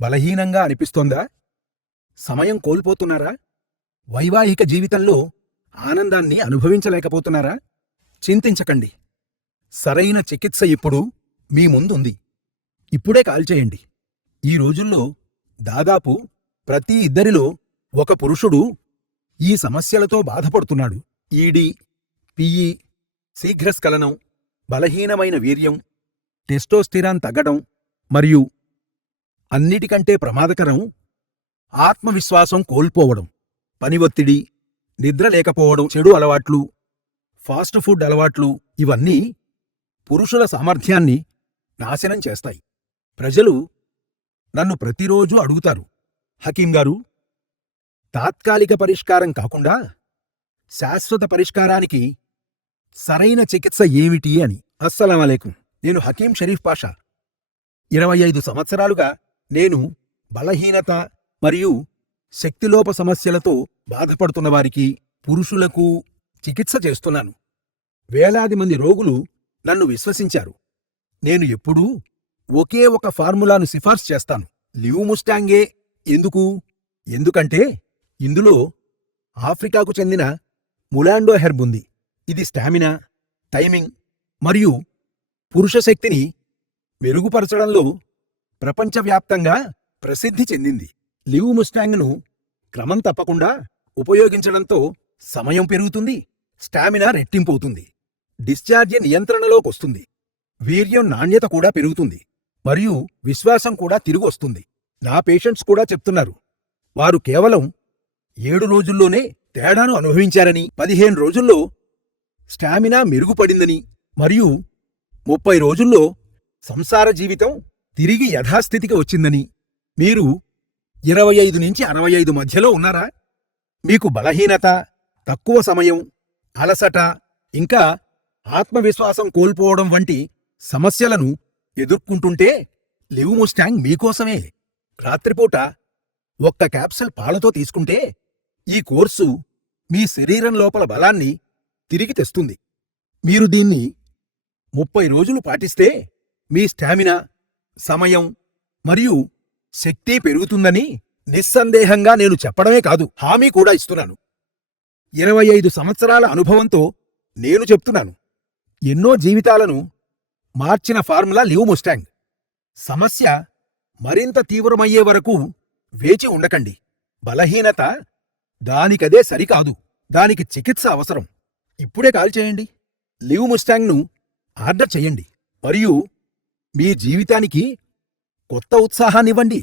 బలహీనంగా అనిపిస్తోందా? సమయం కోల్పోతున్నారా? వైవాహిక జీవితంలో ఆనందాన్ని అనుభవించలేకపోతున్నారా? చింతించకండి. సరైన చికిత్స ఇప్పుడు మీ ముందుంది. ఇప్పుడే కాల్ చేయండి. ఈ రోజుల్లో దాదాపు ప్రతి ఇద్దరిలో ఒక పురుషుడు ఈ సమస్యలతో బాధపడుతున్నాడు. ఈడీ, పిఈ, శీఘ్రస్ఖలనం, బలహీనమైన వీర్యం, టెస్టోస్టిరాన్ తగ్గడం మరియు అన్నిటికంటే ప్రమాదకరం ఆత్మవిశ్వాసం కోల్పోవడం. పని ఒత్తిడి, నిద్ర లేకపోవడం, చెడు అలవాట్లు, ఫాస్ట్ ఫుడ్ అలవాట్లు ఇవన్నీ పురుషుల సామర్థ్యాన్ని నాశనం చేస్తాయి. ప్రజలు నన్ను ప్రతిరోజూ అడుగుతారు, హకీం గారు, తాత్కాలిక పరిష్కారం కాకుండా శాశ్వత పరిష్కారానికి సరైన చికిత్స ఏమిటి అని. అస్సలాం అలైకుం. నేను హకీం షరీఫ్ పాషా. 25 సంవత్సరాలుగా నేను బలహీనత మరియు శక్తిలోప సమస్యలతో బాధపడుతున్నవారికి, పురుషులకు చికిత్స చేస్తున్నాను. వేలాది మంది రోగులు నన్ను విశ్వసించారు. నేను ఎప్పుడూ ఒకే ఒక ఫార్ములాను సిఫార్సు చేస్తాను. లివుముస్టాంగే. ఎందుకు? ఎందుకంటే ఇందులో ఆఫ్రికాకు చెందిన ములాండో హెర్బ్ ఉంది. ఇది స్టామినా, టైమింగ్ మరియు పురుష శక్తిని మెరుగుపరచడంలో ప్రపంచవ్యాప్తంగా ప్రసిద్ధి చెందింది. లివుముస్టాంగ్ను క్రమం తప్పకుండా ఉపయోగించడంతో సమయం పెరుగుతుంది, స్టామినా రెట్టింపవుతుంది, డిశ్చార్జ్ నియంత్రణలోకొస్తుంది, వీర్యం నాణ్యత కూడా పెరుగుతుంది మరియు విశ్వాసం కూడా తిరిగొస్తుంది. నా పేషెంట్స్ కూడా చెప్తున్నారు, వారు కేవలం 7 రోజుల్లోనే తేడాను అనుభవించారని, 15 రోజుల్లో స్టామినా మెరుగుపడిందని మరియు 30 రోజుల్లో సంసార జీవితం తిరిగి యథాస్థితికి వచ్చిందని. మీరు 25 నుంచి 65 మధ్యలో ఉన్నారా? మీకు బలహీనత, తక్కువ సమయం, అలసట ఇంకా ఆత్మవిశ్వాసం కోల్పోవడం వంటి సమస్యలను ఎదుర్కొంటుంటే లివుముస్టాంగ్ మీకోసమే. రాత్రిపూట ఒక్క క్యాప్సూల్ పాలతో తీసుకుంటే ఈ కోర్సు మీ శరీరం లోపల బలాన్ని తిరిగి తెస్తుంది. మీరు దీన్ని 30 రోజులు పాటిస్తే మీ స్టామినా, సమయం మరియు శక్తి పెరుగుతుందని నిస్సందేహంగా నేను చెప్పడమే కాదు, హామీ కూడా ఇస్తున్నాను. 25 సంవత్సరాల అనుభవంతో నేను చెప్తున్నాను. ఎన్నో జీవితాలను మార్చిన ఫార్ములా లివుముస్టాంగ్. సమస్య మరింత తీవ్రమయ్యే వరకు వేచి ఉండకండి. బలహీనత దానికదే సరికాదు, దానికి చికిత్స అవసరం. ఇప్పుడే కాల్ చేయండి. లివుముస్టాంగ్ను ఆర్డర్ చెయ్యండి మరియు మీ జీవితానికి కొత్త ఉత్సాహాన్నివ్వండి.